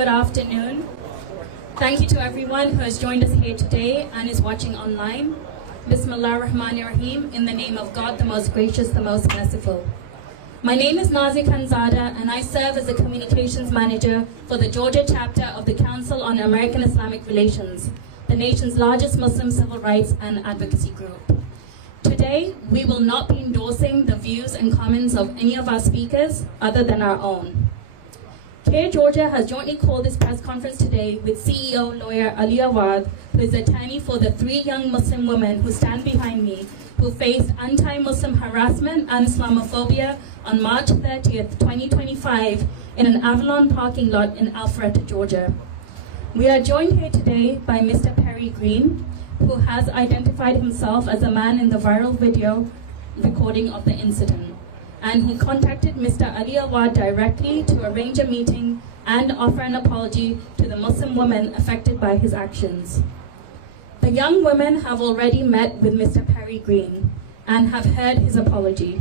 Good afternoon. Thank you to everyone who has joined us here today and is watching online. Bismillah ar-Rahman ar-Rahim, in the name of God, the most gracious, the most merciful. My name is Nazi Khanzada, and I serve as the Communications Manager for the Georgia chapter of the Council on American-Islamic Relations, the nation's largest Muslim civil rights and advocacy group. Today, we will not be endorsing the views and comments of any of our speakers other than our own. CAIR-Georgia has jointly called this press conference today with CEO lawyer Ali Awad, who is the attorney for the 3 young Muslim women who stand behind me, who faced anti-Muslim harassment and Islamophobia on March 30th, 2025 in an Avalon parking lot in Alpharetta, Georgia. We are joined here today by Mr. Perry Greene, who has identified himself as the man in the viral video recording of the incident. And he contacted Mr. Ali Awad directly to arrange a meeting and offer an apology to the Muslim women affected by his actions. The young women have already met with Mr. Perry Greene and have heard his apology.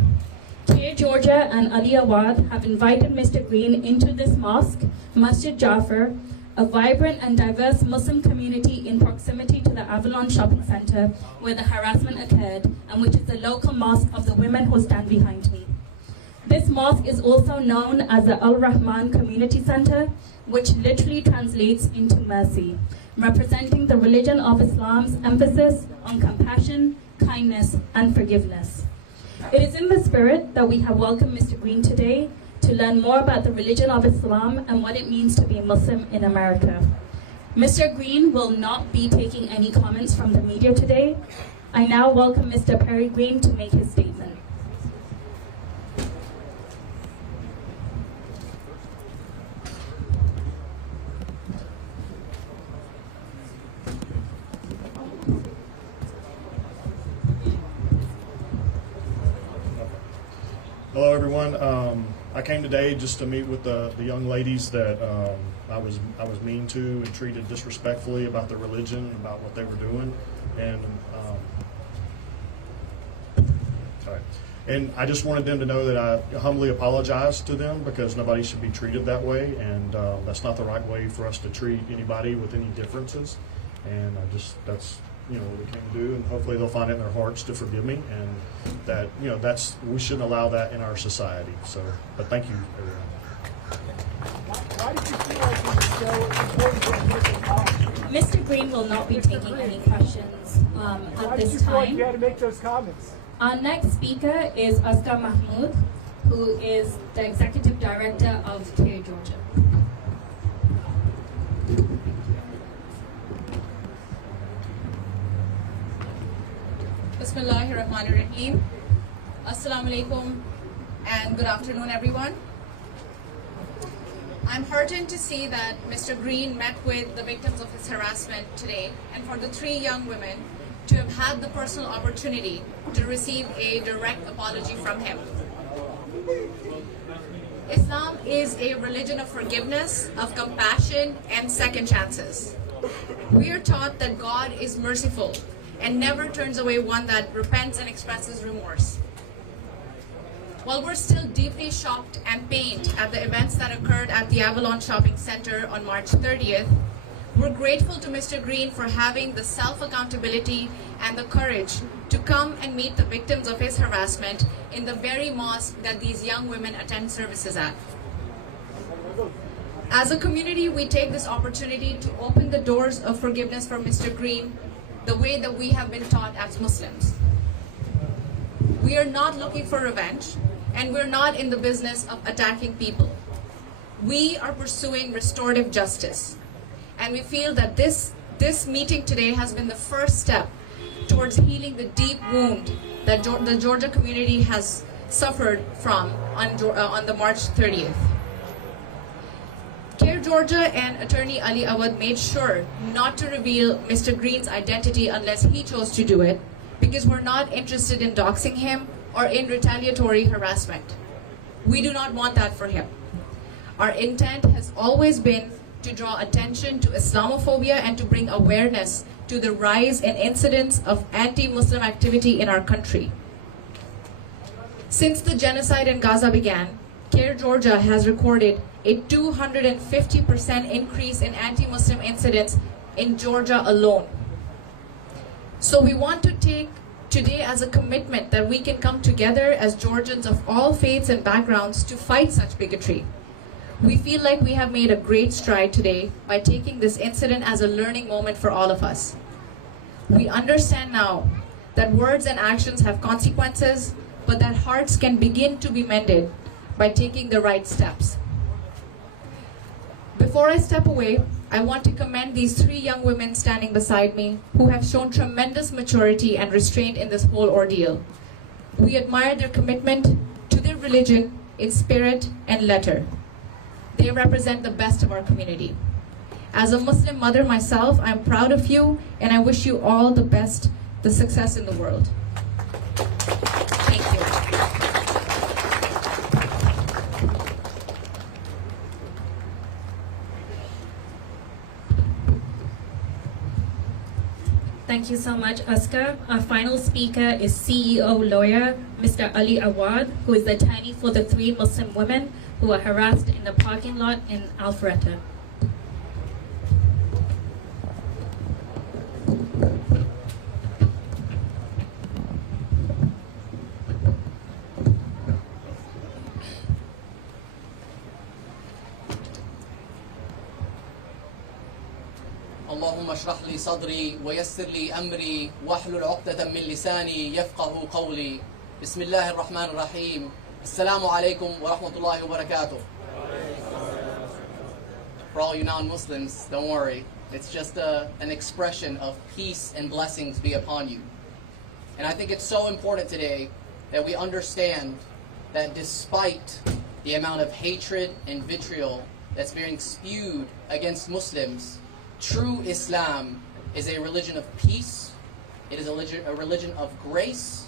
CAIR-Georgia and Ali Awad have invited Mr. Greene into this mosque, Masjid Jafar, a vibrant and diverse Muslim community in proximity to the Avalon Shopping Center where the harassment occurred and which is the local mosque of the women who stand behind me. This mosque is also known as the Al-Rahman Community Center, which literally translates into mercy, representing the religion of Islam's emphasis on compassion, kindness, and forgiveness. It is in the spirit that we have welcomed Mr. Greene today to learn more about the religion of Islam and what it means to be Muslim in America. Mr. Greene will not be taking any comments from the media today. I now welcome Mr. Perry Greene to make his statement. Hello, everyone. I came today just to meet with the young ladies that I was mean to and treated disrespectfully about their religion, about what they were doing, and I just wanted them to know that I humbly apologize to them because nobody should be treated that way, and that's not the right way for us to treat anybody with any differences. And that's what we came to do, and hopefully they'll find it in their hearts to forgive me, and that we shouldn't allow that in our society. So, but thank you, everyone. Why did you feel like it was so important to apology? Mr. Greene will not be taking any questions at this time. Why did you feel like you had to make those comments? Our next speaker is Oscar Mahmoud, who is the Executive Director of CAIR-Georgia. Bismillah ar-Rahman ar-Rahim. Assalamu alaikum and good afternoon, everyone. I'm heartened to see that Mr. Greene met with the victims of his harassment today, and for the 3 young women to have had the personal opportunity to receive a direct apology from him. Islam is a religion of forgiveness, of compassion, and second chances. We are taught that God is merciful and never turns away one that repents and expresses remorse. While we're still deeply shocked and pained at the events that occurred at the Avalon Shopping Center on March 30th, we're grateful to Mr. Greene for having the self-accountability and the courage to come and meet the victims of his harassment in the very mosque that these young women attend services at. As a community, we take this opportunity to open the doors of forgiveness for Mr. Greene the way that we have been taught as Muslims. We are not looking for revenge, and we're not in the business of attacking people. We are pursuing restorative justice, and we feel that this meeting today has been the first step towards healing the deep wound that the Georgia community has suffered from on the March 30th. CAIR-Georgia and attorney Ali Awad made sure not to reveal Mr. Greene's identity unless he chose to do it, because we're not interested in doxing him or in retaliatory harassment. We do not want that for him. Our intent has always been to draw attention to Islamophobia and to bring awareness to the rise in incidents of anti-Muslim activity in our country. Since the genocide in Gaza began, CAIR-Georgia has recorded a 250% increase in anti-Muslim incidents in Georgia alone. So we want to take today as a commitment that we can come together as Georgians of all faiths and backgrounds to fight such bigotry. We feel like we have made a great stride today by taking this incident as a learning moment for all of us. We understand now that words and actions have consequences, but that hearts can begin to be mended by taking the right steps. Before I step away, I want to commend these 3 young women standing beside me who have shown tremendous maturity and restraint in this whole ordeal. We admire their commitment to their religion in spirit and letter. They represent the best of our community. As a Muslim mother myself, I'm proud of you and I wish you all the best, the success in the world. Thank you. Thank you so much, Oscar. Our final speaker is CEO lawyer, Mr. Ali Awad, who is the attorney for the 3 Muslim women who were harassed in the parking lot in Alpharetta. اللهم اشرح لي صدري ويسر لي أمري واحلل عقدة من لساني يفقه قولي. بسم الله الرحمن الرحيم. السلام عليكم ورحمة الله وبركاته. For all you non-Muslims, don't worry. It's just an expression of peace and blessings be upon you. And I think it's so important today that we understand that despite the amount of hatred and vitriol that's being spewed against Muslims, true Islam is a religion of peace, it is a religion of grace,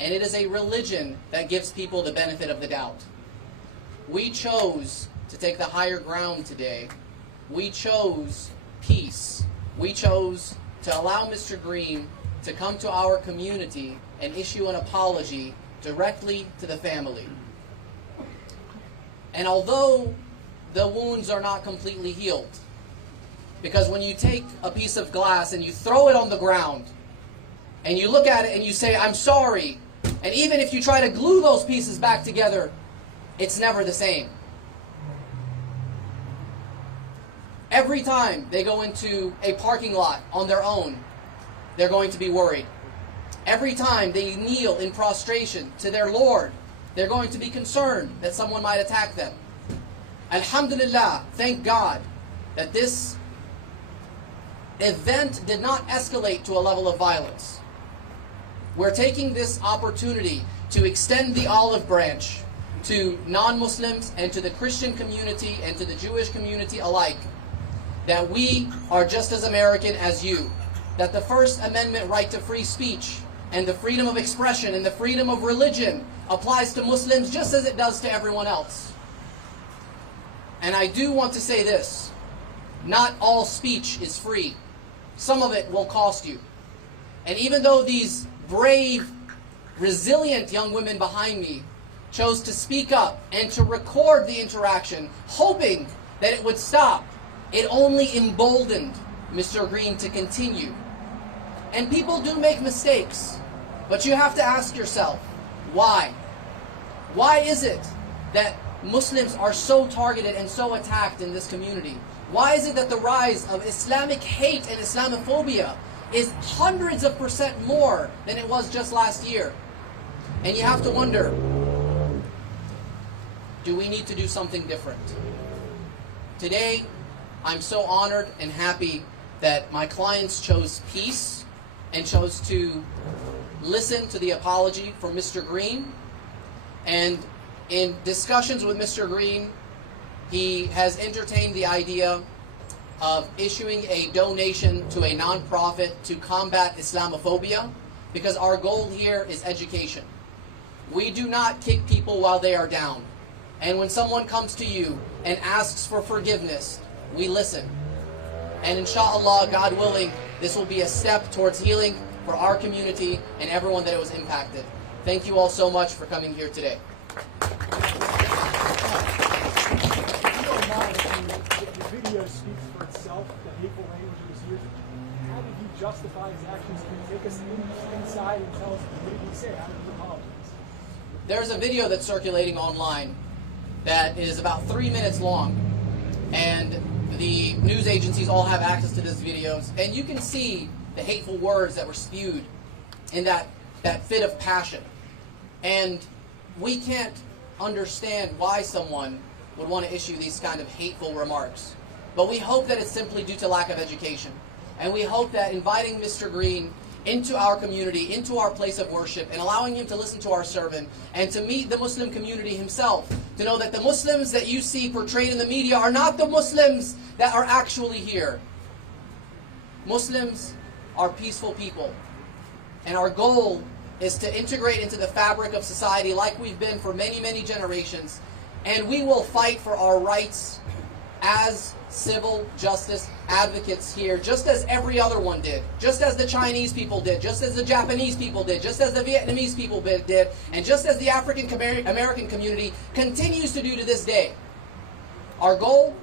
and it is a religion that gives people the benefit of the doubt. We chose to take the higher ground today. We chose peace. We chose to allow Mr. Greene to come to our community and issue an apology directly to the family. And although the wounds are not completely healed, because when you take a piece of glass and you throw it on the ground, and you look at it and you say, I'm sorry, and even if you try to glue those pieces back together, it's never the same. Every time they go into a parking lot on their own, they're going to be worried. Every time they kneel in prostration to their Lord, they're going to be concerned that someone might attack them. Alhamdulillah, thank God that this event did not escalate to a level of violence. We're taking this opportunity to extend the olive branch to non-Muslims and to the Christian community and to the Jewish community alike, that we are just as American as you, that the First Amendment right to free speech and the freedom of expression and the freedom of religion applies to Muslims just as it does to everyone else. And I do want to say this, not all speech is free. Some of it will cost you. And even though these brave, resilient young women behind me chose to speak up and to record the interaction, hoping that it would stop, it only emboldened Mr. Greene to continue. And people do make mistakes, but you have to ask yourself, why? Why is it that Muslims are so targeted and so attacked in this community? Why is it that the rise of Islamic hate and Islamophobia is hundreds of % more than it was just last year? And you have to wonder, do we need to do something different? Today, I'm so honored and happy that my clients chose peace and chose to listen to the apology from Mr. Greene. And in discussions with Mr. Greene, he has entertained the idea of issuing a donation to a nonprofit to combat Islamophobia, because our goal here is education. We do not kick people while they are down. And when someone comes to you and asks for forgiveness, we listen. And inshallah, God willing, this will be a step towards healing for our community and everyone that it was impacted. Thank you all so much for coming here today. of speaks for itself, the hateful language he was using. How did he justify his actions? Can you take us inside and tell us what did he say? How did he apologize? There's a video that's circulating online that is about 3 minutes long, and the news agencies all have access to these videos, and you can see the hateful words that were spewed in that fit of passion. And we can't understand why someone would want to issue these kind of hateful remarks. But we hope that it's simply due to lack of education. And we hope that inviting Mr. Greene into our community, into our place of worship, and allowing him to listen to our sermon, and to meet the Muslim community himself, to know that the Muslims that you see portrayed in the media are not the Muslims that are actually here. Muslims are peaceful people. And our goal is to integrate into the fabric of society like we've been for many, many generations. And we will fight for our rights as civil justice advocates here, just as every other one did, just as the Chinese people did, just as the Japanese people did, just as the Vietnamese people did, and just as the African American community continues to do to this day. Our goal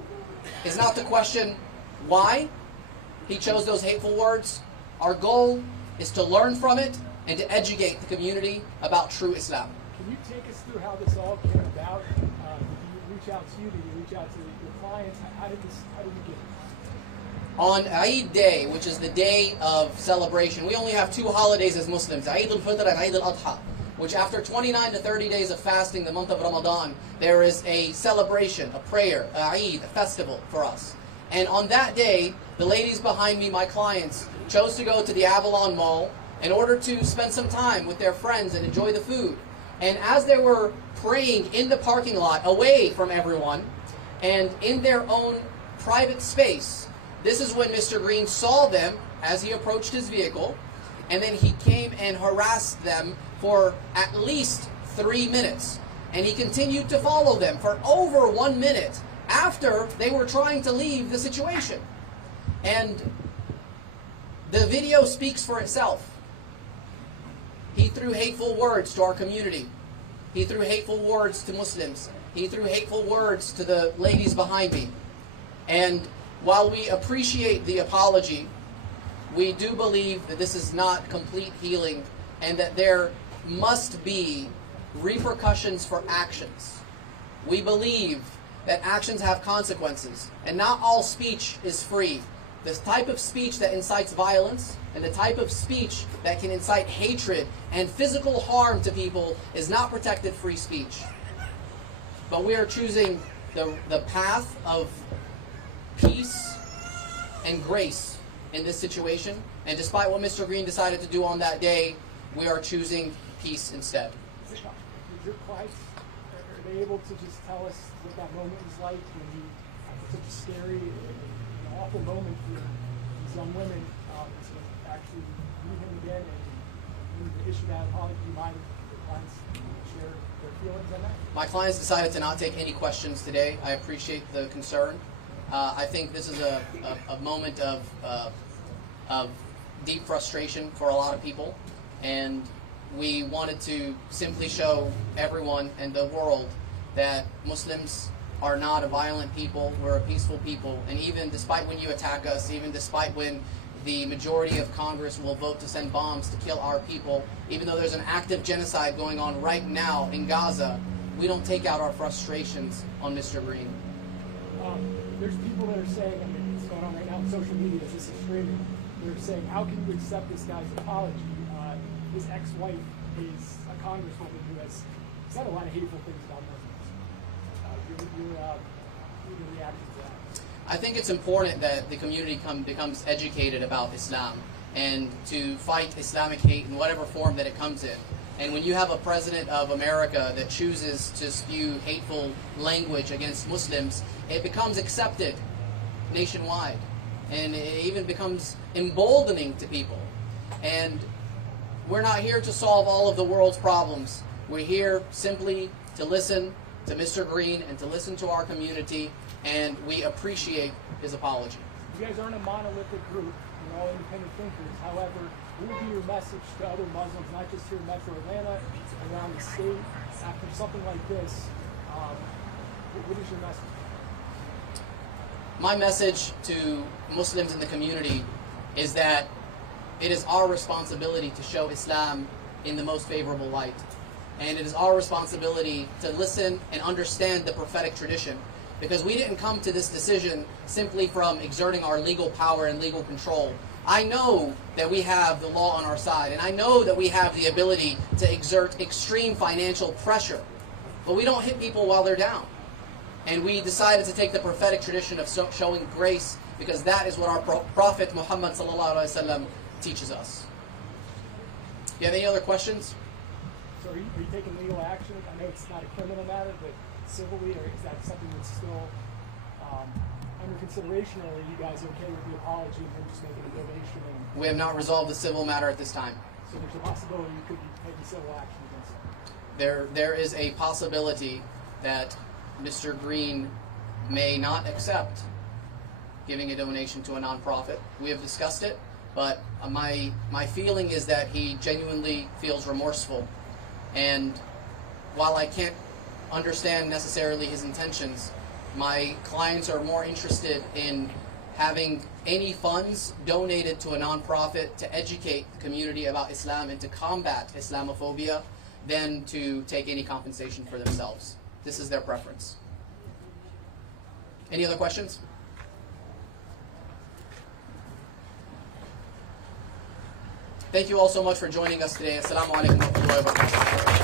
is not to question why he chose those hateful words. Our goal is to learn from it and to educate the community about true Islam. Can you take us through how this all came about? Did you reach out to you? Did you reach out to your clients? How did you get it? On Eid Day, which is the day of celebration, we only have two holidays as Muslims, Eid al-Fitr and Eid al-Adha, which after 29 to 30 days of fasting, the month of Ramadan, there is a celebration, a prayer, a Eid, a festival for us. And on that day, the ladies behind me, my clients, chose to go to the Avalon Mall in order to spend some time with their friends and enjoy the food. And as they were praying in the parking lot, away from everyone, and in their own private space, this is when Mr. Greene saw them as he approached his vehicle, and then he came and harassed them for at least 3 minutes. And he continued to follow them for over 1 minute after they were trying to leave the situation. And the video speaks for itself. He threw hateful words to our community. He threw hateful words to Muslims. He threw hateful words to the ladies behind me. And while we appreciate the apology, we do believe that this is not complete healing and that there must be repercussions for actions. We believe that actions have consequences, and not all speech is free. The type of speech that incites violence and the type of speech that can incite hatred and physical harm to people is not protected free speech. But we are choosing the path of peace and grace in this situation. And despite what Mr. Greene decided to do on that day, we are choosing peace instead. Is your clients, are they able to just tell us what that moment was like when you, after such a scary and awful moment for these young women, to actually meet him again and issue that apology? Do you mind if your clients share their feelings on that? My clients decided to not take any questions today. I appreciate the concern. I think this is a moment of deep frustration for a lot of people, and we wanted to simply show everyone and the world that Muslims are not a violent people. We're a peaceful people, and even despite when you attack us, even despite when the majority of Congress will vote to send bombs to kill our people, even though there's an active genocide going on right now in Gaza, we don't take out our frustrations on Mr. Greene. There's people that are saying, I mean, it's going on right now on social media as this is streaming, they're saying, how can you accept this guy's apology? His ex-wife is a congresswoman who has said a lot of hateful things about Muslims. Your reaction to that? I think it's important that the community becomes educated about Islam and to fight Islamic hate in whatever form that it comes in. And when you have a president of America that chooses to spew hateful language against Muslims, it becomes accepted nationwide. And it even becomes emboldening to people. And we're not here to solve all of the world's problems. We're here simply to listen to Mr. Greene and to listen to our community, and we appreciate his apology. You guys aren't a monolithic group. You're all independent thinkers. However, what would be your message to other Muslims, not just here in Metro Atlanta, around the state, after something like this? What is your message? my message to Muslims in the community is that it is our responsibility to show Islam in the most favorable light. And it is our responsibility to listen and understand the prophetic tradition, because we didn't come to this decision simply from exerting our legal power and legal control. I know that we have the law on our side, and I know that we have the ability to exert extreme financial pressure, but we don't hit people while they're down. And we decided to take the prophetic tradition of showing grace, because that is what our Prophet Muhammad ﷺ teaches us. Do you have any other questions? So are you taking legal action? I know it's not a criminal matter, but civilly, or is that something that's still under consideration, or are you guys okay with the apology and him just making a donation? And We have not resolved the civil matter at this time. so there's a possibility you could be taking civil action against him. There is a possibility that Mr. Greene may not accept giving a donation to a nonprofit. We have discussed it, but my feeling is that he genuinely feels remorseful. And while I can't understand necessarily his intentions, my clients are more interested in having any funds donated to a nonprofit to educate the community about Islam and to combat Islamophobia than to take any compensation for themselves. This is their preference. Any other questions? Thank you all so much for joining us today. Assalamu alaikum wa rahmatullahi wa barakatuh.